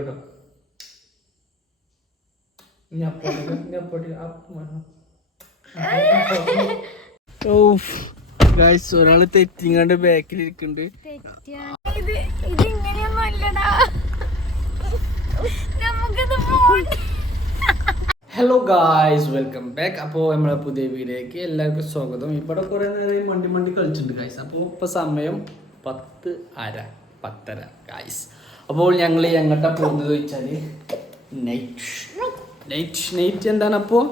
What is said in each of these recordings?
കേട്ടോ. ഒരാള് തെറ്റിങ്ങാണ്ട് ബാക്കിലിരിക്കുന്നുണ്ട്. Hello guys, welcome back. അപ്പോൾ നമ്മളെ പുതിയ വീഡിയോക്ക് എല്ലാവർക്കും സ്വാഗതം. ഇവിടെ കുറേ നേരം മണ്ടി കളിച്ചിട്ടുണ്ട് ഗായ്സ്. അപ്പോൾ ഇപ്പോൾ സമയം 10:30 ഗായ്സ്. അപ്പോൾ ഞങ്ങൾ എങ്ങോട്ടാണ് പോകുന്നത് വെച്ചാൽ നൈറ്റ് എന്താണ്, അപ്പോൾ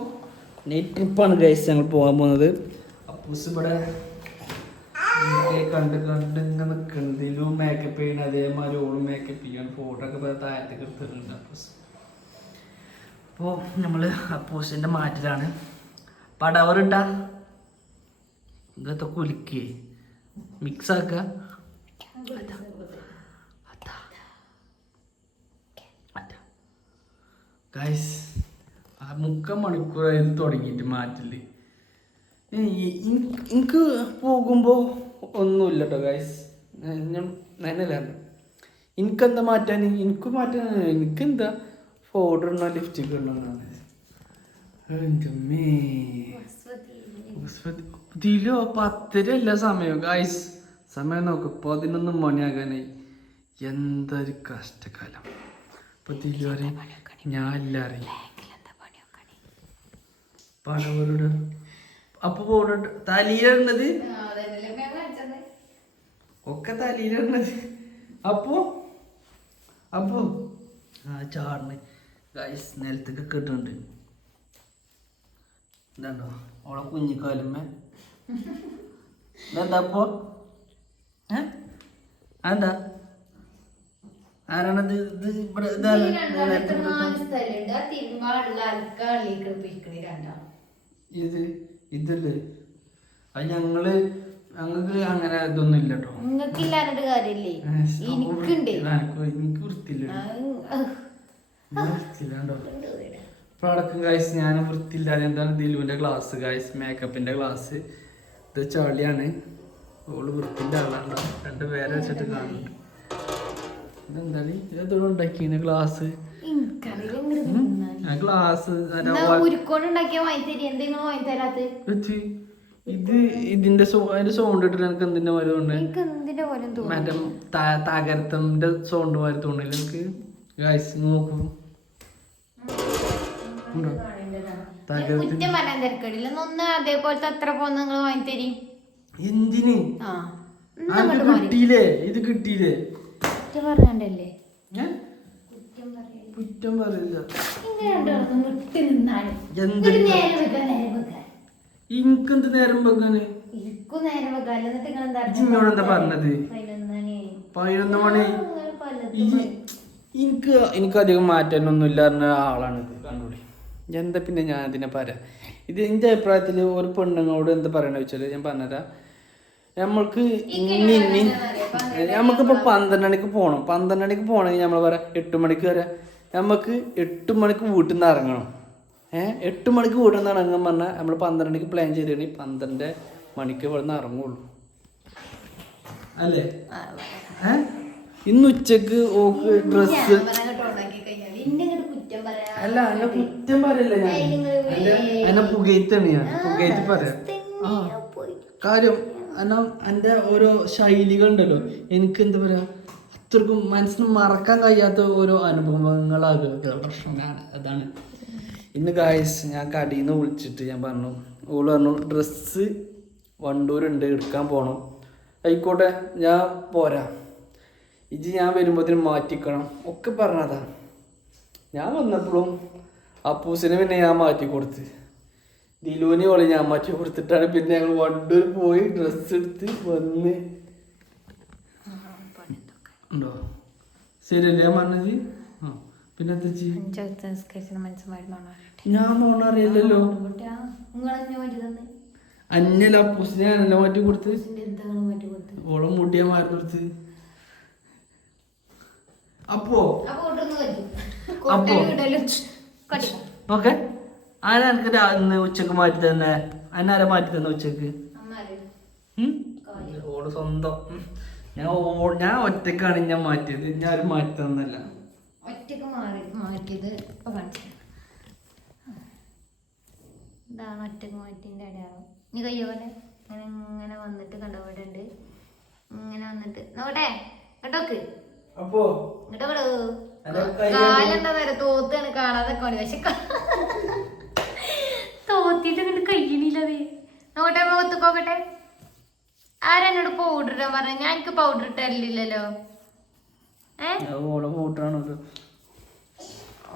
നൈറ്റ് ട്രിപ്പാണ് ഗൈസ് ഞങ്ങൾ പോകാൻ പോകുന്നത്. അപ്പൂസ് ഇവിടെ കണ്ട് ഇങ്ങനെ നിൽക്കുന്നതിലും മേക്കപ്പ് ചെയ്യണം, അതേമാതിരി ഓളും മേക്കപ്പ് ചെയ്യണം. ഫോട്ടോ ഒക്കെ താഴത്തേക്ക് എടുത്തിട്ടുണ്ട് അപ്പൂസ്. അപ്പോൾ നമ്മൾ അപ്പൂസിൻ്റെ മാറ്റിലാണ്. പടവറിട്ട ഇങ്ങനത്തെ കുലുക്കി മിക്സ് ആക്കുക. ഗൈസ് 3 മണിക്കൂറായി തുടങ്ങിയിട്ട് മാറ്റില്. എനിക്ക് പോകുമ്പോൾ ഒന്നുമില്ല കേട്ടോ ഗൈസ്. ഞാൻ നന്നല്ലായിരുന്നു. എനിക്കെന്താ മാറ്റാൻ, എനിക്കെന്താ പൗഡർ ഇടണോ ലിപ്സ്റ്റിക് ഇടണമെന്നാണ്. ഇതിലോ 10:30 സമയം ഗൈസ്. സമയം നോക്ക്, 11 മണിയാകാനായി. എന്തൊരു കഷ്ടകാലം. ഇപ്പൊ ഇതിലൊരു ഞാൻ എല്ലാവരും പടവരുടെ അപ്പൊ പൗഡർ തലയിലിടുന്നത് ഒക്കെ തലയിലിടുന്നത്. അപ്പോ ചാടിന് ഗൈസ് നിലത്തൊക്കെ കിട്ടുന്നുണ്ട്. എന്താണ്ടോ ഓളെ കുഞ്ഞിക്കാലുമ്മ എന്താ അപ്പോ എന്താ ആരാണത്? ഇതല്ലേ അത് ഞങ്ങൾക്ക് അങ്ങനെ ഇതൊന്നും ഇല്ല കേട്ടോ. എനിക്ക് വൃത്തിയില്ല പ്രൊഡക്റ്റും ഗായ്സ്. ഞാൻ വൃത്തിയില്ലാതെ എന്താണ് ദിലുവിന്റെ ഗ്ലാസ് ഗായ്സ്, മേക്കപ്പിന്റെ ഗ്ലാസ്. ഇത് ചളിയാണ്. ഓള് വൃത്തിന്റെ ആളാണ്. 2 പേരെ വെച്ചിട്ട് കാണുന്നുണ്ട്. ഇതെന്താണ് ഇതൊന്നും ഉണ്ടാക്കിയ ഗ്ലാസ്? ഗ്ലാസ് ഇത് ഇതിന്റെ സൗണ്ട് ഇട്ടിട്ട് എനിക്ക് എന്തിന്റെ പോലെ തോന്നുന്നു. മറ്റേ തകരത്തിന്റെ സൗണ്ട് പോലെ തോന്നില്ല എനിക്ക് ഗായ്സ്. നോക്കൂ എന്തിന് കിട്ടിയില്ലേ? ഇത് കിട്ടിയില്ലേ? കുറ്റം പറയില്ല. എനിക്കെന്ത് നേരം വെക്കാന്? ഇന്നോട് എന്താ പറഞ്ഞത്? 11 മണി. എനിക്ക് അധികം മാറ്റാനൊന്നും ഇല്ലാത്ത ആളാണ് ഇത്. കണ്ടോളി എന്താ പിന്നെ ഞാൻ അതിനെ പറയാം. ഇത് എൻ്റെ അഭിപ്രായത്തിൽ ഒരു പെണ്ണുങ്ങളോട് എന്താ പറയണ വെച്ചാൽ ഞാൻ പറഞ്ഞുതരാം. നമുക്കിപ്പോൾ 12 മണിക്ക് പോകണം. 12 മണിക്ക് പോകണമെങ്കിൽ നമ്മൾ പറയാം 8 മണിക്ക് വരാം. നമുക്ക് 8 മണിക്ക് വീട്ടിൽ നിന്ന് ഇറങ്ങണം. 8 മണിക്ക് വീട്ടിൽ നിന്ന് ഇറങ്ങാൻ പറഞ്ഞാൽ നമ്മൾ 12 മണിക്ക് പ്ലാൻ ചെയ്തിട്ടുണ്ടെങ്കിൽ 12 മണിക്ക് ഇവിടെ നിന്ന് ഇറങ്ങുള്ളൂ അല്ലേ? ഇന്ന് ഉച്ചക്ക് ഓക്ക് ഡ്രസ്സ് അല്ല എന്നെ കുറ്റം പറയല്ല. ഞാൻ എന്നെ പുകയത്താണ്. ഞാൻ പുകയത്തി പറയാം. കാര്യം എന്നാൽ എൻ്റെ ഓരോ ശൈലികളുണ്ടല്ലോ, എനിക്ക് എന്താ പറയുക, അത്രക്കും മനസ്സിന് മറക്കാൻ കഴിയാത്ത ഓരോ അനുഭവങ്ങളാകുക പ്രശ്നമാണ്. അതാണ് ഇന്ന് ഗായ്സ്. ഞാൻ കടയിൽ നിന്ന് വിളിച്ചിട്ട് ഞാൻ പറഞ്ഞു, ഓള് പറഞ്ഞു ഡ്രസ്സ് വണ്ടൂരുണ്ട് എടുക്കാൻ പോകണം. ആയിക്കോട്ടെ ഞാൻ പോരാ, ഞാൻ വരുമ്പോഴത്തേനും മാറ്റിക്കണം ഒക്കെ പറഞ്ഞതാ. ഞാൻ വന്നപ്പോഴും അപ്പൂസിനെ പിന്നെ ഞാൻ മാറ്റി കൊടുത്ത്, ദിലുവിനെ ഓളെ ഞാൻ മാറ്റി കൊടുത്തിട്ടാണ് പിന്നെ ഞങ്ങൾ വണ്ടൂർ പോയി ഡ്രസ്സ് എടുത്ത് വന്ന്. ഉണ്ടോ? ശരിയല്ലേ ഞാൻ പറഞ്ഞത്? പിന്നെ ഞാൻ നോണ അറിയില്ലല്ലോ. അന്നല്ല അപ്പൂസിനെ ഞാനല്ല മാറ്റി കൊടുത്ത്. ഓളം മുടിയാ മാറി കൊടുത്ത്. അപ്പോ ഓക്കെ ആരാ എനിക്ക് ഇന്ന് ഉച്ചക്ക് മാറ്റി തന്നെ? അന്നാരാ മാറ്റി തന്നെ ഉച്ചക്ക്? ഓള് സ്വന്തം. ഞാൻ ഒറ്റക്കാണ് ഞാൻ മാറ്റിയത്. ഞാൻ ആരും മാറ്റി തന്നല്ല. ഒറ്റക്ക് മാറ്റിയത് ഇപ്പൊ കാണിച്ചു. ഇതാണ് ഒറ്റക്ക് മാറ്റിൻ്റെ അടയാളം. ഇനി കയ്യോലെ ഇങ്ങനെ ഇങ്ങനെ വന്നിട്ട് കണ്ടവിടെ ഉണ്ട്. ഇങ്ങനെ വന്നിട്ട് നോക്കട്ടെ കേട്ടോക്ക് കാലെന്താ നേരം തോത്താണ് കാണാതൊക്കെ മതി. പക്ഷെ തോത്തിട്ട് ഇങ്ങോട്ട് കഴിയണില്ലത്. നോക്കട്ടെ മുഖത്തേക്കോക്കട്ടെ. ആരെന്നോട് പൗഡർ ഇടാൻ പറഞ്ഞ? ഞാൻ എനിക്ക് പൗഡർ ഇട്ടല്ലോ.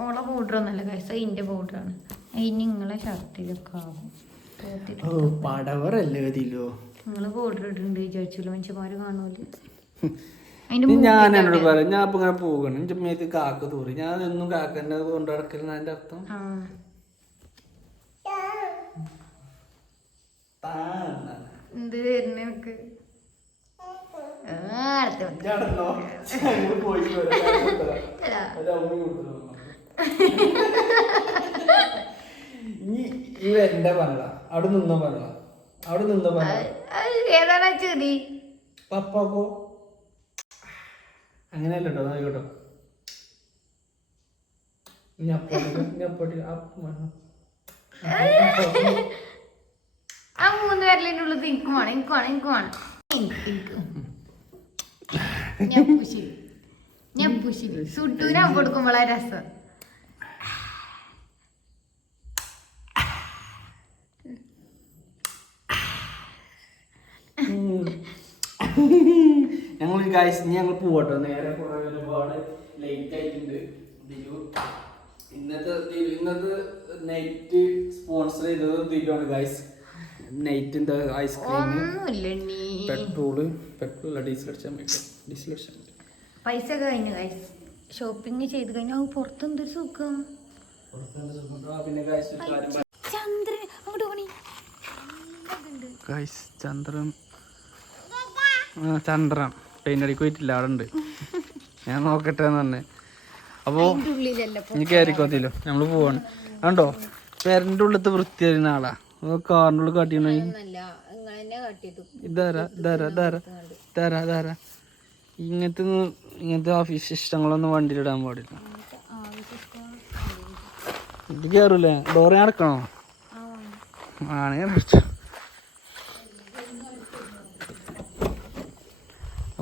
ഓളെ പൗഡർ ഒന്നല്ല കൈസ, ഇതിന്റെ പൗഡറാണ്. അതിന് നിങ്ങളെ ഷർട്ടിലൊക്കെ ആവും. നിങ്ങള് പൗഡർ ഇടുന്നുണ്ട് വിചാരിച്ചല്ലോ, മനുഷ്യന്മാര് കാണൂല്. ഞാൻ എന്നോട് പറയാം, ഞാൻ ഇപ്പൊ ഇങ്ങനെ പോകണം, എന്റെ മേത്ത് കാക്ക തൂറി, ഞാൻ എന്നും കാക്കന്നെ കൊണ്ട് നടക്കലെന്ന് അതിന്റെ അർത്ഥം. എന്ത് വരുന്നൊക്കെ എന്താ പറഞ്ഞ അവിടെ നിന്നോ പറഞ്ഞ അവിടെ നിന്നോ പറഞ്ഞ ഏതാണ് ചെടി പപ്പോ അങ്ങനെയല്ലോ ആയിക്കോട്ടോ. ആ 3 പേരിൻ്റെ ഉള്ളത് എനിക്ക് വേണം. ഞാൻ പൂശി സുട്ടൂരാൻ കൊടുക്കുമ്പോളാ രസം. ഞങ്ങൾ പോവാട്ടോ. നേരെ ഒരുപാട് ലേറ്റ് ആയിട്ടുണ്ട്. ഇന്നത്തെ നൈറ്റ് സ്പോൺസർ ചെയ്തത് ദിലുവാണ് ഗൈസ്. നൈറ്റ് എന്താ ഐസ്ക്രീം, പെട്രോൾ ഡീസൽ അടിച്ചാൽ പൈസ കഴിഞ്ഞു ഗൈസ്. ഷോപ്പിംഗ് ചെയ്ത് കഴിഞ്ഞാൽ പുറത്തെന്തൊരു സുഖം. പിന്നെ ചന്ദ്രൻ അങ്ങോട്ട് പോണി ചന്ദ്രൻ പെയിന്റ് അടിക്ക് പോയിട്ടില്ല, അവിടെ ഉണ്ട്. ഞാൻ നോക്കട്ടെ എന്ന് പറഞ്ഞേ. അപ്പോ ഇനി കയറിക്കോത്തില്ലോ, നമ്മള് പോവാണ്. കണ്ടോ പേരന്റെ ഉള്ളത്തെ വൃത്തി അറിയുന്ന ആളാ. കാറിന്റെ ഉള്ളിൽ കാട്ടിണ ഇതാരാ ഇങ്ങനത്തെ ഓഫീസ് ഇഷ്ടങ്ങളൊന്നും വണ്ടിയിലിടാൻ പാടില്ല. ഇത് കയറൂലേ? ഡോറ് അടക്കണോ? ആണെങ്കിൽ അടച്ചു.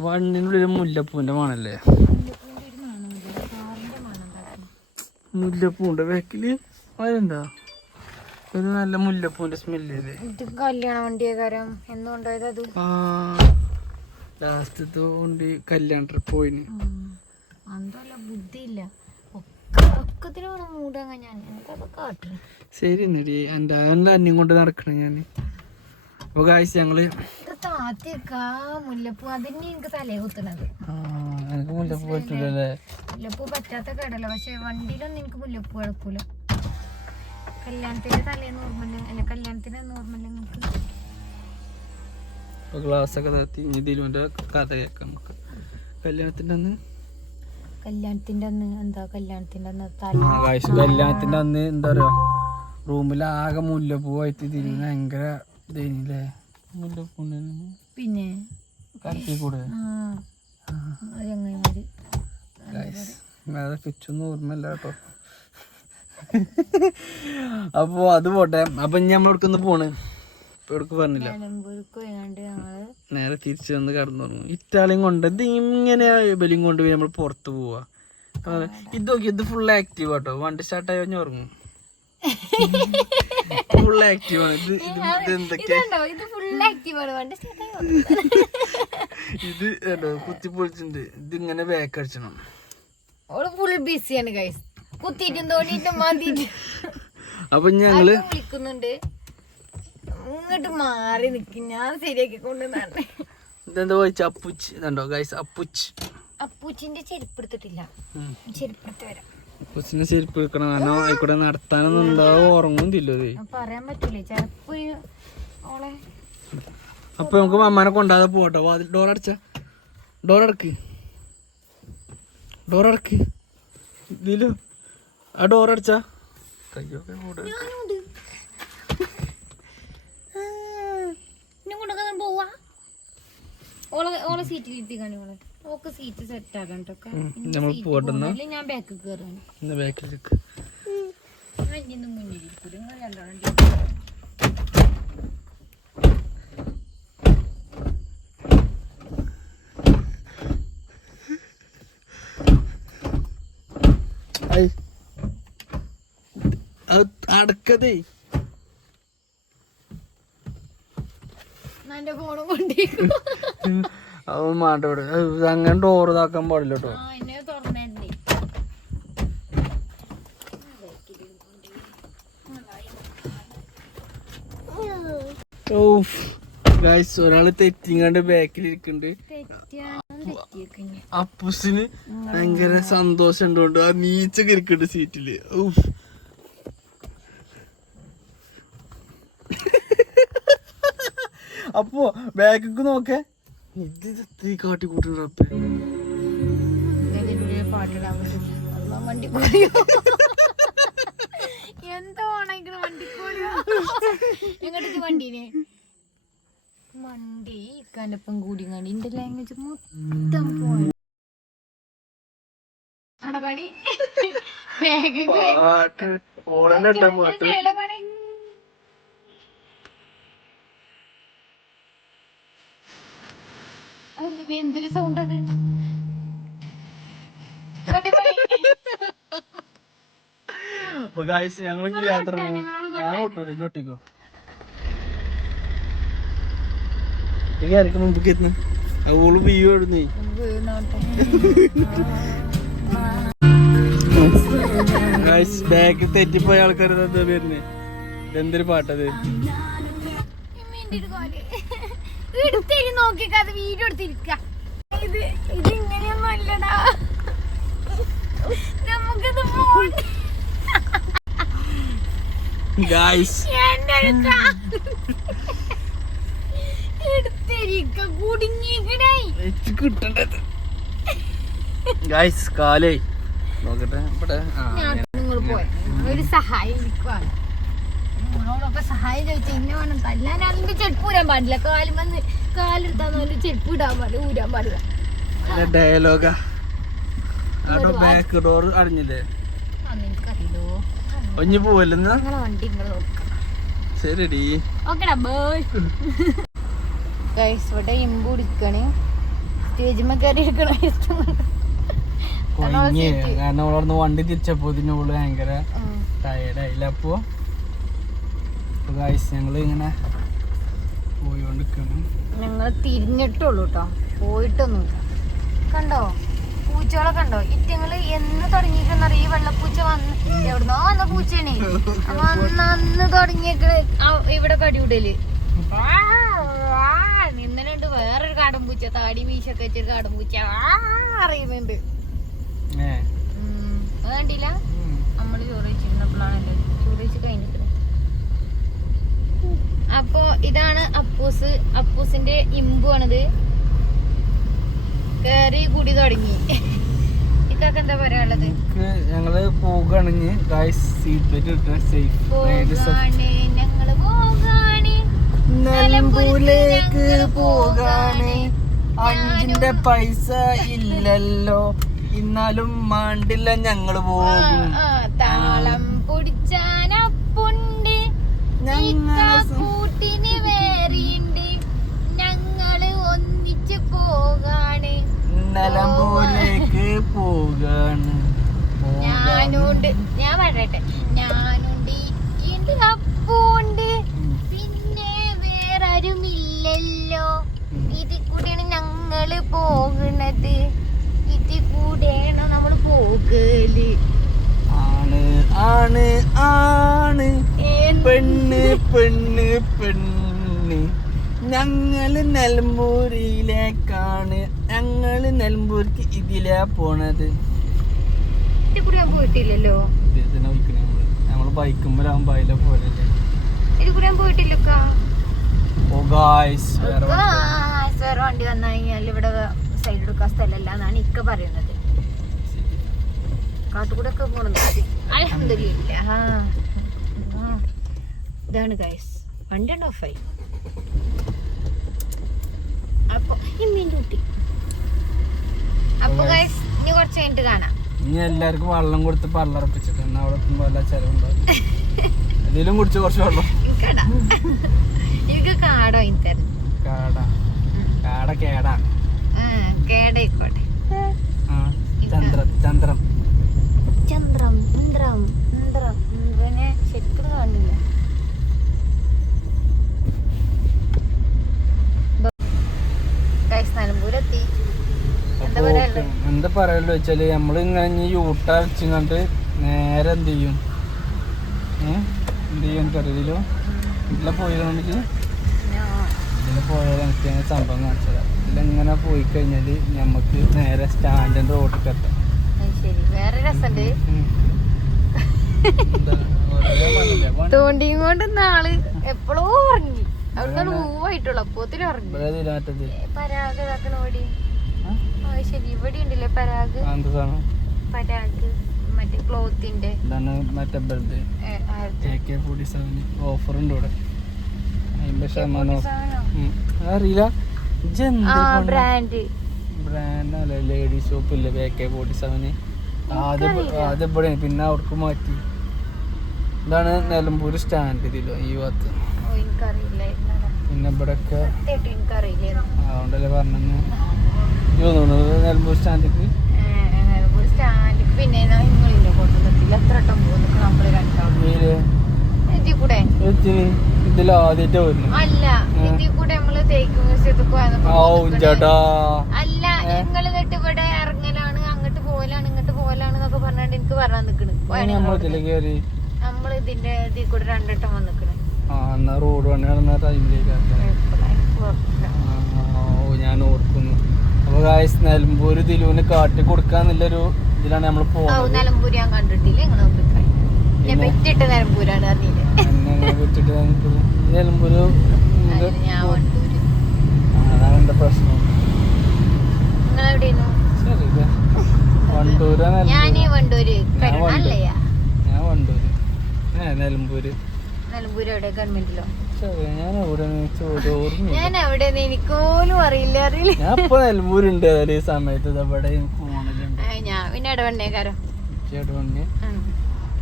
വണ്ടിനുള്ളിൽ മുല്ലപ്പൂവിന്റെ മണല്ലേ? മുല്ലപ്പൂന്റെ ബാക്കില് അതിനെന്താ ഒരു നല്ല മുല്ലപ്പൂന്റെ സ്മെല്ലേ? കല്യാണ വണ്ടിയേക്കാരം എന്തുകൊണ്ടായത്? അത് ലാസ്റ്റത്തെ വണ്ടി കല്യാണ ട്രിപ്പ് പോയിന്. അന്തല്ല ബുദ്ധിയില്ല. ശരി എന്നടി എന്റെ അന്യം കൊണ്ട് നടക്കണ ഞാന്. അപ്പൊ കാഴ്ച ഞങ്ങള് മുല്ലപ്പൂ അതിന് എനിക്ക് തലേ കുത്തണത്. എനിക്ക് മുല്ലപ്പൂ പറ്റൂലേ? മുല്ലപ്പൂ പറ്റാത്ത കേടല്ല, പക്ഷെ വണ്ടിയിലൊന്നും എനിക്ക് മുല്ലപ്പൂ കിടക്കൂല. കല്യാണത്തിന്റെ തലേ നോർമല് അല്ല, കല്യാണത്തിന് നോർമല്. ക്ലാസ് ഒക്കെ നിർത്തി ഇതിലുന്റെ കഥ കേൾക്കാം നമുക്ക്. കല്യാണത്തിന്റെ അന്ന് എന്താ? കല്യാണത്തിന്റെ അന്ന് എന്താ പറയാ, റൂമിലാകെ മുല്ലപ്പൂവായിട്ട് തിരിഞ്ഞ ഭയങ്കര ഇതേനില്ലേ? മുല്ലപ്പൂ പിന്നെ കത്തിക്കൂടെ? പിച്ചൊന്നും ഓർമ്മയില്ല കേട്ടോ. അപ്പൊ അത് പോട്ടെ. അപ്പൊ ഇനി നമ്മൾ എവിടേക്കൊന്ന് പോണ്? ഇപ്പൊ എവിടേക്ക് പറഞ്ഞില്ല. നേരെ തിരിച്ചു വന്ന് കടന്നു തുടങ്ങും. ഇറ്റാളിയും കൊണ്ട് ഇത് ഇങ്ങനെ ബലിയും കൊണ്ട് നമ്മൾ പുറത്ത് പോവാ. ഇത് നോക്കി, ഇത് ഫുൾ ആക്റ്റീവ് ആട്ടോ. വണ്ടി സ്റ്റാർട്ട് ആയി ഉറങ്ങും. ഫുൾ ആക്റ്റീവ് ആണ്. ഇത് എന്തൊക്കെയാ ഇത് കേട്ടോ, കുത്തിപ്പൊളിച്ചിട്ടുണ്ട്. ഇതിങ്ങനെ ബാക്ക് അടിച്ചണം. ഫുൾ ബിസിയാണ് ഗൈസ്. കുത്തിയിട്ടും തോന്നിയിട്ടും മാറ്റിട്ട്. അപ്പൊ ഞങ്ങള് വിളിക്കുന്നുണ്ട്, ഇങ്ങോട്ട് മാറി നിക്കും, ഞാൻ ശരിയാക്കി കൊണ്ടുവന്നാണ്. ഇതെന്താ പോയിച്ച അപ്പുച്ച് ഇതുണ്ടോ ഗൈസ്? അപ്പൂച്ചിന്റെ ചെരുപ്പ് എടുത്തിട്ടില്ല, ചെരുപ്പ് എടുത്ത് വരാം. അപ്പൂച്ചിന്റെ ചെരുപ്പ് എടുക്കണം. കാരണം ആയിക്കൂടെ നടത്താനൊന്നും ഉണ്ടാവും, ഉറങ്ങുന്നില്ലോ പറയാൻ പറ്റൂലേ ചെറുപ്പ് ഓളെ. അപ്പൊ നമുക്ക് മമ്മാനെ കൊണ്ടാതെ പോട്ടോ. ഡോറടച്ച, ഡോറടക്ക് ഇതിലോ ആ ഡോറടച്ച. കയ്യൊക്കെ പോവാ. ഓളെ സീറ്റിൽ ഇരുത്തി കാണി. ഓളെ ഓക്ക് സീറ്റ് സെറ്റ് ആക്കണം നമ്മൾ പോട്ടെന്നാ ഞാൻ ബാക്കിൽ കയറാണ് ബാക്കിലേക്ക് മുന്നിൽ അടക്കതേ എന്റെ ഫോണും കൊണ്ടേക്കും അവൻ മാട്ടോടെ അങ്ങനെ ഡോർ ഇതാക്കാൻ പാടില്ല കേട്ടോ. ഒരാള് തെറ്റിങ്ങാണ്ട് ബാക്കിൽ ഇരിക്കുന്നുണ്ട്. അപ്പൂസിന് ഭയങ്കര സന്തോഷം ഉണ്ടോണ്ട് ആ നീച്ചൊക്കെ ഇരിക്കുന്നുണ്ട് സീറ്റില്. അപ്പോ ബാക്കൊക്കെ നോക്കേ ഇത് കാട്ടിക്കൂട്ടുന്ന എന്തോ വണ്ടീനെ വണ്ടി കണ്ടപ്പം കൂടി കണ്ടി ഇന്റെ ലാംഗ്വേജ് മൊത്തം പോയി എന്തൊരു സൗണ്ട് അത് ഞങ്ങൾ യാത്ര ഇങ്ങോട്ടേക്കോ ആയിരിക്കും മുമ്പ് എത്തുന്നു അവള് വ്യൂ എഴുന്നേ ബാഗ് തെറ്റിപ്പോയ ആൾക്കാർ എന്താ വരുന്നേ. ഇതെന്തൊരു പാട്ടത് നോക്കിക്കാതെ വീഡിയോ എടുത്തിരിക്ക. ഇത് ഇങ്ങനെയൊന്നും അല്ലടാ, നമുക്കിത് കാലേ നോക്കട്ടെ ഒരു സഹായം ഇരിക്കുവാണ്. നിങ്ങളോടൊക്കെ സഹായം ചോദിച്ചാൽ ഇന്ന വേണം തല്ലാൻ. അതിന്റെ ചെരുപ്പ് ഊരാൻ പാടില്ല. കാലും വന്ന് കാലെടുത്താന്ന് ചെരുപ്പ് ഇടാൻ പാടില്ല, ഊരാൻ പാടില്ല. ഡയലോഗാ ബാക്ക് ഡോർ അടഞ്ഞില്ലേ? നിനക്കറിയില്ലോ ഒഞ്ഞു പോവല്ലേ വണ്ടി ഇങ്ങള് നോക്കാം. ശരിടി ഓക്കെടാ ബൈ. ഗൈസ് ഇവിടെ ഇമ്പ് കുടിക്കണ്. സ്റ്റേജിമ്മ കയറി ഇരിക്കണ കാരണം അവളവിടുന്ന് വണ്ടി തിരിച്ചപ്പോ ഇതിനോള് ഭയങ്കര ടയർഡായില്ല. അപ്പൊ ഗൈസ് ഞങ്ങള് ഇങ്ങനെ പോയിക്കൊണ്ടിരിക്കണം. ഞങ്ങൾ തിരിഞ്ഞിട്ടുള്ളൂ കേട്ടോ, പോയിട്ടൊന്നുമില്ല. കണ്ടോ പൂച്ചകളെ കണ്ടോ? ഇറ്റങ്ങള് എന്ന് തുടങ്ങിയിട്ടെന്നറിയ ഈ വെള്ളപ്പൂച്ച വന്ന് എവിടുന്നോ വന്ന പൂച്ചയാണ്. അന്ന് തുടങ്ങിയേക്ക് ഇവിടെ കടിവിടല്. ഇന്നലെയുണ്ട് വേറൊരു കാടൻ പൂച്ച, താടി മീശൊക്കെ വെച്ചൊരു കാടൻ പൂച്ച അറിയുന്നുണ്ട്. വേണ്ടില്ല നമ്മള് ചോറ് വെച്ചിരുന്നപ്പോഴാണല്ലോ ചോറ് വെച്ച് കഴിഞ്ഞിട്ട്. അപ്പൊ ഇതാണ് അപ്പൂസിന്റെ ഇമ്പുവാണിത്. കേറി കൂടി തുടങ്ങി. ഇക്കൊക്കെ എന്താ പറയാനുള്ളത്? ഞങ്ങള് പോകാണെങ്കിൽ ഞങ്ങള് പോകാണ് നിലമ്പൂരിലേക്ക് പോകാണ്. 5 പൈസ ഇല്ലല്ലോ, എന്നാലും മാണ്ടില്ല ഞങ്ങള് പോകും. താളം പൊടിച്ചാനപ്പുണ്ട്, കൂട്ടിന് വേറിയുണ്ട്, ഞങ്ങള് ഒന്നിച്ച് പോകാണ്. നിലമ്പൂരിലേക്ക് പോകാണ്. ഞാനുണ്ട്, ഞാൻ പറയട്ടെ, ഞാനുണ്ട്, എന്റെ അപ്പുണ്ട്, പിന്നെ വേറാരുമില്ലല്ലോ. ഇതിൽ കൂടെയാണ് ഞങ്ങള് പോകുന്നത്, ഇതിൽ കൂടെയാണ് നമ്മള് പോകല്. ആണ് ആണ് ആണ് പെണ്ണ് പെണ്ണ് പെണ്ണ് ഞങ്ങള് നിലമ്പൂരിലേക്കാണ്. ഞങ്ങള് നിലമ്പൂർക്ക് ഇതിലാ പോണത്. ഇതിൽ കൂടെ പോയിട്ടില്ലല്ലോ. നമ്മള് ബൈക്കുമ്പോഴാകുമ്പോ അതിലെ പോലല്ലേ. ഇതിൽ കൂടെ പോയിട്ടില്ലക്കാ. വേറെ വണ്ടി വന്നു കഴിഞ്ഞാൽ ഇവിടെ സൈഡ് എടുക്കാൻ സ്ഥലമല്ല എന്നാണ് ഇക്ക പറയുന്നത്. കാട്ടുകൂടെ ഒക്കെ പോണത് അൽഹംദുലില്ലാ. ഇതാണ് ഗൈസ് വണ്ടി ഓഫായി. അപ്പൊ ഇമ്മീൻ്റെ കുട്ടി അപ്പൊ guys, ഇനി കുറച്ച് കഴിഞ്ഞിട്ട് കാണാം. ഇനി എല്ലാവർക്കും വെള്ളം കൊടുത്ത് പള്ളറപ്പിച്ചിട്ട് എന്നാ അവിടെ എത്തുമ്പോ എല്ലാ ചെലവുണ്ടാവും. ഇതിലും കുടിച്ച് കുറച്ച് വെള്ളം. എനിക്ക് കാടോ ഇത്തരം കാട കേടാ കേടായിക്കോട്ടെ. ചന്ദ്രം ചന്ദ്രം ചന്ദ്രം ഇന്ദ്രം ഇന്ദ്രം ഇന്ദ്രനെ ശരിക്കും കാണില്ല. നിലമ്പൂരെത്തി. എന്താ പറയല്ലോ വെച്ചാല് നമ്മള് ഇങ്ങനെ യൂട്ട വെച്ചിങ്ങണ്ട് നേരെ എന്ത് ചെയ്യും എനിക്കറിയില്ലോ ഇതിലെ പോയതാണെങ്കിൽ ഇതില് പോയാൽ എനിക്ക് സംഭവം കാണിച്ചതാ. ഇതിലെങ്ങനെ പോയി കഴിഞ്ഞാല് ഞമ്മക്ക് നേരെ സ്റ്റാൻഡിന്റെ റോഡിൽ എത്താം. വേറെ രസണ്ട്. തോണ്ടിയും കൊണ്ട് നാള് എപ്പോഴോ ഉറങ്ങി. അവിടുന്ന് മൂവായിട്ടുള്ളു അപ്പോത്തിന് ഉറങ്ങി. പരാഗ് ഇതാക്കണോടി. ശരി ഇവിടെ ഉണ്ടല്ലേ പരാഗ്. പരാഗ് മറ്റേ ക്ലോത്തിന്റെ ഓഫർ ഉണ്ട് ഇവിടെ 50% അറിയില്ല. ബ്രാൻഡ് ബ്രാൻഡല്ലേ ലേഡീസ് ഷോപ്പ് ഇല്ലേ AK47. അത് ഇവിടെ പിന്നെ അവർക്ക് മാറ്റി. ഇതാണ് നിലമ്പൂർ സ്റ്റാൻഡ് ഇതിലോ ഈ ഭാഗത്ത്. പിന്നെ ഇവിടെ ഒക്കെ അതുകൊണ്ടല്ലേ പറഞ്ഞു നിലമ്പൂർ സ്റ്റാൻഡിക്ക്. പിന്നെ ഇതിൽ ആദ്യമായിട്ട് വരുന്നു. അല്ല ഇതിൽ കൂടെ നമ്മള് തേക്ക് മ്യൂസിയത്തിൽ അല്ല നിങ്ങൾ കേട്ട് ഇവിടെ ഇറങ്ങലാണ് അങ്ങോട്ട് പോകലാണ് ഇങ്ങോട്ട് പോകലാണ് എന്നൊക്കെ പറഞ്ഞാണ്ട് എനിക്ക് പറഞ്ഞാൽ നിക്കണ്. നമ്മൾ ഇതിന്റെ ഇതിൽ കൂടെ 2 വട്ടം വന്നിക്കണ്. റോഡ് പണിയാണെന്ന ടൈമിലേക്ക് ഞാൻ ഓർക്കുന്നു. അപ്പൊ നിലമ്പൂര് ദിലുവിന് കാട്ടി കൊടുക്കാന്നുള്ളൊരു ഇതിലാണ് നമ്മൾ പോകുന്നത്. നിലമ്പൂര് ഞാൻ കണ്ടിട്ടില്ല. പെറ്റിട്ട് നിലമ്പൂരാണ് അറിഞ്ഞില്ലേ. നിലമ്പൂര് അതാണ് എന്റെ പ്രശ്നം. വണ്ടൂര് ഞാൻ വണ്ടൂര് നിലമ്പൂര് എവിടെ ഗവൺമെന്റിലോ ഞാൻ എവിടെ എനിക്കോലും അറിയില്ല. ഞാൻ ഇപ്പൊ നിലമ്പൂരുണ്ട് ഈ സമയത്ത് ഇവിടെ ഞാൻ പിന്നെ ഇടവണ്ണേക്കാരോ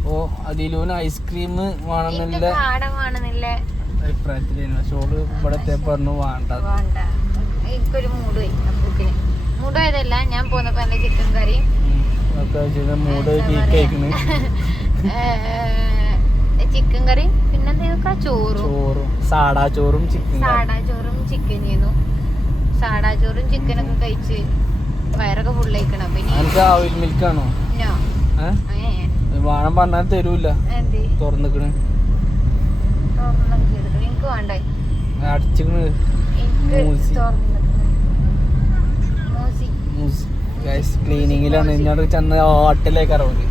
ഓ അതിലൂന് ഐസ്ക്രീം വേണമെന്നില്ല അഭിപ്രായത്തിലേനു. പക്ഷെ ഓള് ഇവിടെ പറഞ്ഞു വേണ്ട. എനിക്കൊരു മൂട് പോയി. അപ്പൂക്കിന് മൂട് പോയതല്ല, ഞാൻ പോന്നപ്പോ എന്റെ ചിക്കൻ കറിയും മൂട് വീക്കയക്കണ്. ചിക്കൻ കറിയും പിന്നെന്താ ചോറും സാടാ ചോറും ചിക്കൻ ചെയ്യുന്നു. സാടാ ചോറും ചിക്കനൊക്കെ കഴിച്ച് വയറൊക്കെ ഫുള്ളായിക്കണം. പിന്നെ ആവിൽ മിൽക്കാണോ വേണം പറഞ്ഞാൽ തരൂല. തുറന്നിക്കണ് എനിക്ക് വേണ്ട അടിച്ചിക്കണ്. ക്ലീനിങ്ങിലാണ് എന്നോട് ചെന്ന ഹോട്ടലിലേക്ക് ഇറങ്ങി.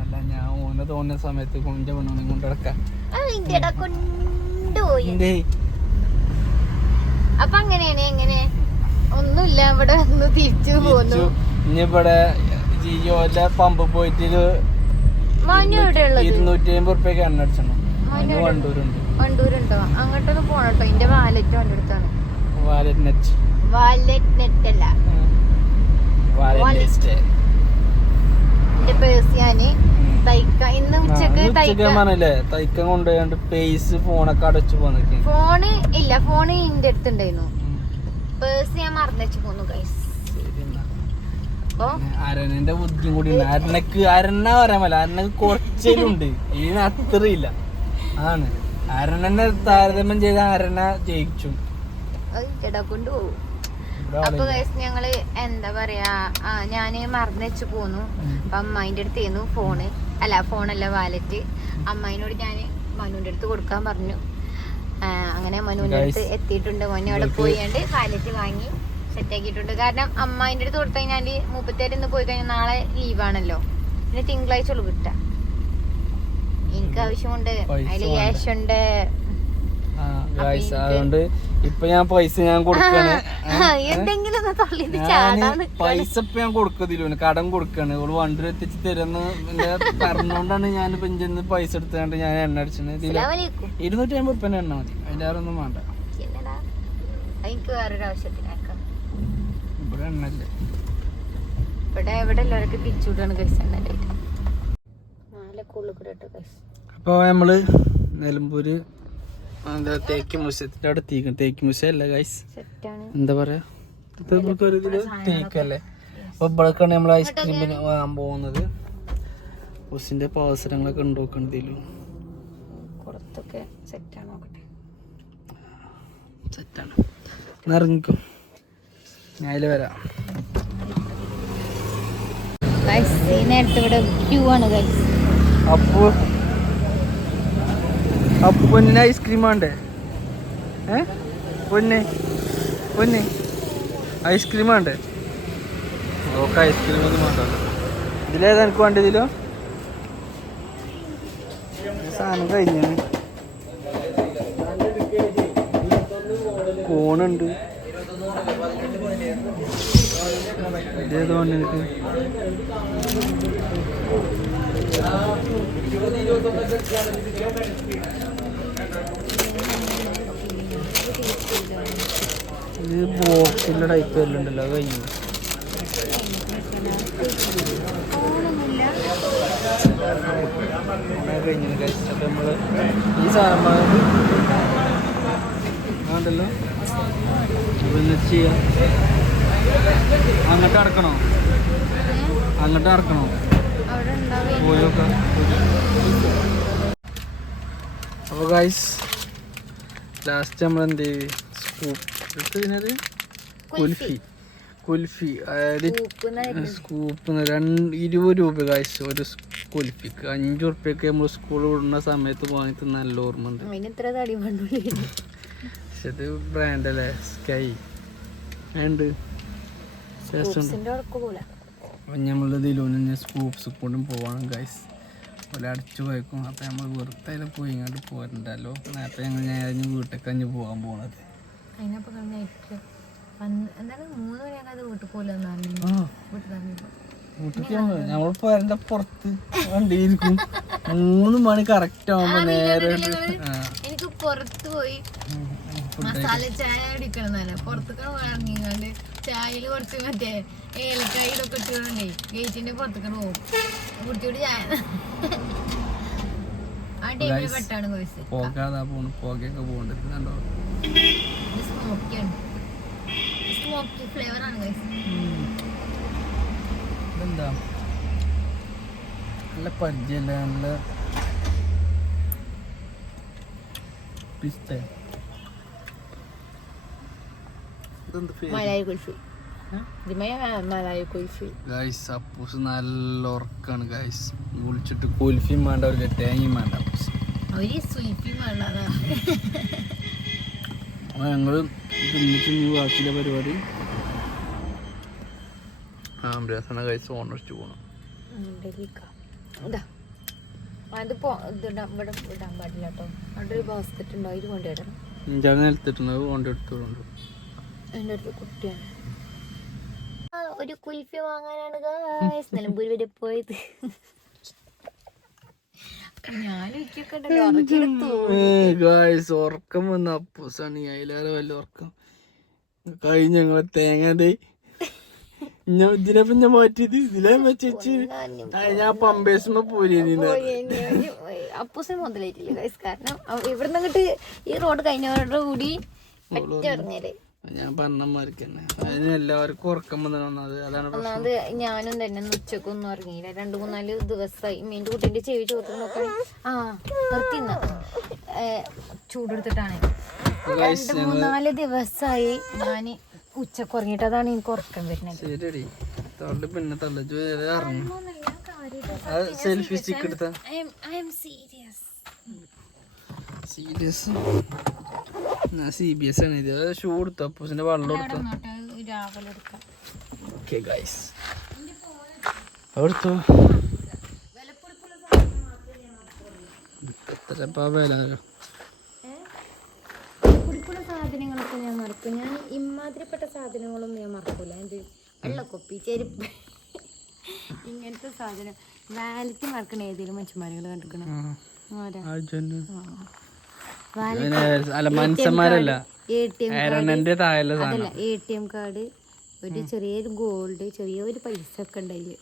അല്ല ഞാൻ ഓനെ തോന്നുന്ന സമയത്ത് കൊണ്ട പെണ്ണു കൊണ്ടിടക്കാം. അപ്പൊ അങ്ങനെയാണ്. എങ്ങനെ ഒന്നുമില്ല, ഇവിടെ ഒന്ന് തിരിച്ചു പോന്നു. ഇനി ഇവിടെ ജിയോന്റെ പമ്പ് പോയിട്ട് 250 എണ്ണ അടിച്ചോ. വണ്ടൂരുണ്ടോ? അങ്ങോട്ടൊന്ന് പോണട്ടോ. എന്റെ വാലറ്റ് വണ്ടി അടുത്താണ്. വാലറ്റ് നെറ്റ് അല്ല എന്റെ പേഴ്സ് ഞാന് ഇന്ന് ഉച്ചക്ക് തയ്ക്കാൻ കൊണ്ടുപോയാണ്ട് പേസ് ഫോണൊക്കെ അടച്ചു പോന്നിട്ട്. ഫോണ് ഇല്ല, ഫോണ് എന്റെ അടുത്തുണ്ടായിരുന്നു. പേഴ്സ് ഞാൻ മറന്നു പോന്നു ഗൈസ്. അരനന്റെ ബുദ്ധിയും കൂടി അരന പറയാൻ പറ്റില്ല. അരനക്ക് കുറച്ചേലുണ്ട്, ഇതിന് അത്രയില്ല. അതാണ് അരണനെ താരതമ്യം ചെയ്ത അരണ ജയിച്ചു. കൊണ്ടുപോകും. അപ്പൊ ഗൈസ് ഞങ്ങള് എന്താ പറയാ, ഞാന് മറന്നു പോന്നു. അപ്പൊ അമ്മായിന്റെ അടുത്തേന്നു ഫോണ്. അല്ല ഫോണല്ല, വാലറ്റ്. അമ്മായിനോട് ഞാന് മനുവിന്റെ അടുത്ത് കൊടുക്കാൻ പറഞ്ഞു. അങ്ങനെ മനുവിന്റെ അടുത്ത് എത്തിയിട്ടുണ്ട്. മോനെ അവിടെ പോയാണ്ട് വാലറ്റ് വാങ്ങി സെറ്റ് ആക്കിയിട്ടുണ്ട്. കാരണം അമ്മായിന്റെ അടുത്ത് കൊടുത്തു കഴിഞ്ഞാല് 30 പോയി കഴിഞ്ഞാൽ നാളെ ലീവാണല്ലോ. പിന്നെ തിങ്കളാഴ്ച ഉള്ളു കിട്ടാ. എനിക്ക് ആവശ്യമുണ്ട്, അതില് ക്യാഷ് ഉണ്ട്. അതുകൊണ്ട് ഇപ്പൊ ഞാൻ പൈസ ഞാൻ കൊടുക്കാണ്. എന്തെങ്കിലും പൈസ ഇപ്പൊ ഞാൻ കൊടുക്കത്തില്ല, കടം കൊടുക്കാണ്. ഓള് വണ്ടി എത്തിച്ച് തരുന്ന പറഞ്ഞോണ്ടാണ് ഞാൻ ഇപ്പൊ ഇഞ്ചിന്ന് പൈസ എടുത്തുകൊണ്ട് ഞാൻ എണ്ണ അടിച്ചത്. ഇതില് 250 ഉറുപ്പ്യന്റെ എണ്ണ മതി, അതിന്റെ ഒന്നും വേണ്ട. ഇവിടെ എണ്ണല്ലേ, ഇവിടെ എല്ലാവർക്കും പിരിച്ചുവിടാണ് കഴിച്ചു. അപ്പൊ നമ്മള് നിലമ്പൂര് തേക്ക് മ്യൂസിയത്തിന്റെ അവിടെ തേക്ക് മ്യൂസിയം അല്ല ഗൈസ്, എന്താ പറയാ തേക്കല്ലേ. അപ്പൊ ഇവിടേക്കാണ് നമ്മൾ ഐസ്ക്രീമിന് വാങ്ങാൻ പോകുന്നത്. ബസ്സിന്റെ പാവസരങ്ങളൊക്കെ ഉണ്ടോക്കണതിലും സെറ്റാണ്. ഇറങ്ങിക്കും, ഞാൻ അതില് വരാം. അപ്പൊ പൊന്നിന് ഐസ്ക്രീം വേണ്ടേ? പൊന്ന് ഐസ്ക്രീം വേണ്ടേ? ഓക്കെ, ഐസ്ക്രീം ഒന്നും വേണ്ട. ഇതിലേതാ എനിക്ക് വേണ്ട? ഇതിലോ സാധനം കഴിഞ്ഞാണ്. കോണുണ്ട്, ഇതേതോ എനിക്ക് ഇത് ബോക്സിന്റെ ടൈപ്പ് എല്ലാം ഉണ്ടല്ലോ, അത് കഴിഞ്ഞു. കഴിഞ്ഞു കഴിച്ചിട്ട് നമ്മള് ഈ സാധനം വേണ്ടല്ലോ. പിന്നെ ചെയ്യാം, അങ്ങോട്ട് ഇറക്കണോ? അങ്ങോട്ട് ഇറക്കണോ? പോയോക്ക. അപ്പോൾ ഗൈസ് ലാസ്റ്റ് നമ്മൾ എന്ത് ചെയ്യും, സ്കൂപ്പ് കുൽഫി അതായത് സ്കൂപ്പ് 20 രൂപ ഗൈസ് ഒരു കുൽഫിക്ക്. 5 ഉറുപ്പ്യൊക്കെ നമ്മൾ സ്കൂൾ വിടുന്ന സമയത്ത് വാങ്ങിയിട്ട് നല്ല ഓർമ്മ ഉണ്ട്. പക്ഷെ ഇത് ബ്രാൻഡ് അല്ലേ, സ്കൈ ഉണ്ട്. അപ്പം നമ്മൾ ഇതിലൊന്നും സ്കൂപ്സ് കൊണ്ടും പോവാണ് ഗൈസ്. അതുപോലെ അടിച്ചു പോയേക്കും. അപ്പം നമ്മൾ വെറുതെ പോയി ഇങ്ങോട്ട് പോരണ്ടല്ലോ. അപ്പം ഞങ്ങൾ ഞാൻ വീട്ടിലേക്ക് അഞ്ഞ് പോകാൻ പോണത്. നമ്മൾ പോരണ്ട പുറത്ത് വണ്ടിയിരിക്കും. 3 മണി കറക്റ്റ് ആവുമ്പോ നേരെ എനിക്ക് പുറത്ത് പോയി മസാല ചായ അടിക്കണം. പുറത്തേക്കാണ് ഇറങ്ങിങ്ങാണ്ട് ചായയില് കുറച്ച് മറ്റേ ഏലക്കായ ഇതൊക്കെ ഇട്ടുകൊണ്ടേ ഗേറ്റിന്റെ പുറത്തേക്കാണ് പോകും. കുടിച്ചോട് ചായ ആ ടൈമിൽ പെട്ടാണ് പോകാതെ പോകയൊക്കെ പോകണ്ടോ. സ്മോക്കിയാണ്, സ്മോക്കി ഫ്ലേവർ ആണ് ഗൈസ്. ഇതെന്താ നല്ല പരിചയല്ല, നല്ല പിസ്ത. മലായി കുൽഫി. ഗൈസ് അപ്പൂസ് നല്ല ഉറക്കാണ് ഗൈസ്. വിളിച്ചിട്ട് കുൽഫിയും വേണ്ട, ഒരു തേങ്ങയും വേണ്ട. ഞങ്ങള് തിന്നിട്ട് ബാക്കിയുള്ള പരിപാടി ആംബ്രാസാണ് ഗൈസ് ഓണടിച്ചു പോകണം. നിലത്തിട്ടുണ്ട്, കൊണ്ടെടുത്തോണ്ട് എൻ്റെ അടുത്ത് കുട്ടിയാണ്. ഒരു കുൽഫി വാങ്ങാനാണ് ഗൈസ് നിലമ്പൂർ വരെ പോയത്. ഉറക്കം വന്ന അപ്പൂസാണ് അതിലേറെ വല്ല ഉറക്കം കഴിഞ്ഞ ഞങ്ങളെ തേങ്ങാന്റെ ഇതിനെ പിന്നെ മാറ്റിയത് ഇതിലെ വെച്ച് ഞാൻ പമ്പേഴ്സുമ്പോ പോയി. അപ്പൂസിന് മുതലായിട്ടില്ല ഗൈസ്, കാരണം ഇവിടുന്ന് അങ്ങോട്ട് ഈ റോഡ് കഴിഞ്ഞവരുടെ കൂടി പറ്റിറങ്ങിയത്. ഞാൻ പറഞ്ഞമാർക്ക് തന്നെ അതിന് എല്ലാവർക്കും ഉറക്കം വന്നത്. ഒന്നാമത് ഞാനും തന്നെ ഉച്ചക്കൊന്നും ഇറങ്ങിയില്ല. 2-3 ദിവസമായി. മീൻ്റെ കുട്ടീൻ്റെ ചെവി ചോദിച്ചു നോക്കാൻ നിർത്തിന്ന ചൂടെടുത്തിട്ടാണ്. 2-3 ദിവസമായി ഞാൻ ഉച്ചക്ക് ഉറങ്ങിയിട്ട്. അതാണ് എനിക്ക് ഉറക്കം വരുന്നത്. പിന്നെ സെൽഫി സ്റ്റിക്ക് എടുത്ത സീരിയസ് CBS ആണ് ഇത്. ഷൂ എടുത്തു, അപ്പൂസിന്റെ വെള്ളം എടുത്തു. എടുത്തു എത്രപ്പാ വില? കൂടെ സാധനങ്ങളൊക്കെ ഞാൻ മറക്കും. ഞാൻ ഇമാതിരിപ്പെട്ട സാധനങ്ങളൊന്നും ഞാൻ മറക്കൂല. എന്ത് വെള്ളക്കൊപ്പി, ചെരുപ്പ്, ഇങ്ങനത്തെ സാധനം. വാലറ്റ് മറക്കണ ഏതെങ്കിലും മനുഷ്യന്മാരുകൾ കണ്ടിരിക്കണം. അതല്ല, ATM കാർഡ്, ഒരു ചെറിയൊരു ഗോൾഡ്, ചെറിയൊരു പൈസ ഒക്കെ ഉണ്ടായില്.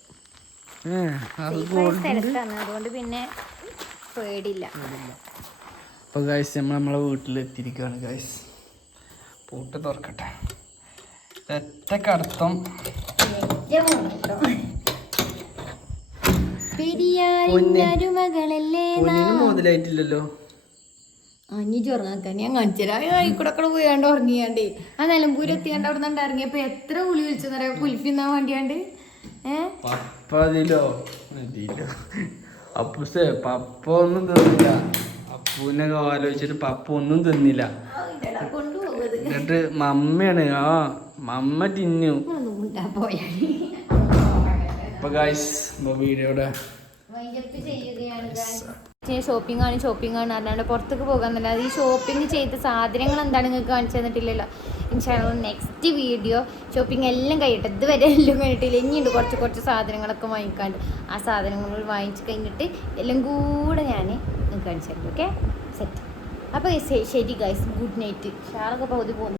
സ്ഥലത്താണ്, അതുകൊണ്ട് പിന്നെ പേടില്ല. അപ്പൊ ഗൈസ് നമ്മളെ വീട്ടിലെത്തിയിരിക്കുകയാണ് ഗൈസ്. പൂട്ട് തുറക്കട്ടെ. കടത്തം മുതലായിട്ടില്ലല്ലോ. അഞ്ഞി ചൊറങ്ങാക്കാൻ ഞാൻ കാണിച്ചുതരാം. ആയിക്കൂടെ പോയാണ്ട് ഉറങ്ങിയാണ്ടേ ആ നിലമ്പൂര് എത്തിയാണ്ട് അവിടെ നിന്ന് ഇറങ്ങിയപ്പോ എത്ര വിളി വിളിച്ചെന്ന് പറയാ കുലിപ്പിന്നാൻ വേണ്ടിയാണ്ട്. പപ്പ ഒന്നും തിന്നില്ല. അപ്പൂനെ ആലോചിച്ചിട്ട് പപ്പ ഒന്നും തിന്നില്ല. എന്നിട്ട് മമ്മയാണ് മമ്മ തിന്നു. അപ്പൊ ഗൈസ് വീഡിയോയുടെ ഷോപ്പിംഗ് ആണ് പറഞ്ഞാണ്ട് പുറത്തേക്ക് പോകാന്നല്ലാതെ ഈ ഷോപ്പിംഗ് ചെയ്ത സാധനങ്ങൾ എന്താണ് നിങ്ങൾക്ക് കാണിച്ചു തന്നിട്ടില്ലല്ലോ. ഇൻഷാല്ലാ നെക്സ്റ്റ് വീഡിയോ ഷോപ്പിംഗ് എല്ലാം കഴിയട്ടെ. ഇതുവരെ എല്ലാം കഴിഞ്ഞിട്ടില്ല. ഇനിയുണ്ട് കുറച്ച് സാധനങ്ങളൊക്കെ വാങ്ങിക്കാണ്ട്. ആ സാധനങ്ങൾ വാങ്ങിച്ച് കഴിഞ്ഞിട്ട് എല്ലാം കൂടെ ഞാൻ നിങ്ങൾക്ക് കാണിച്ചു തരും. Okay, set. അപ്പോൾ ശരി ഗൈസ്, ഗുഡ് നൈറ്റ്. ഷാളൊക്കെ പകുതി പോകുന്നു.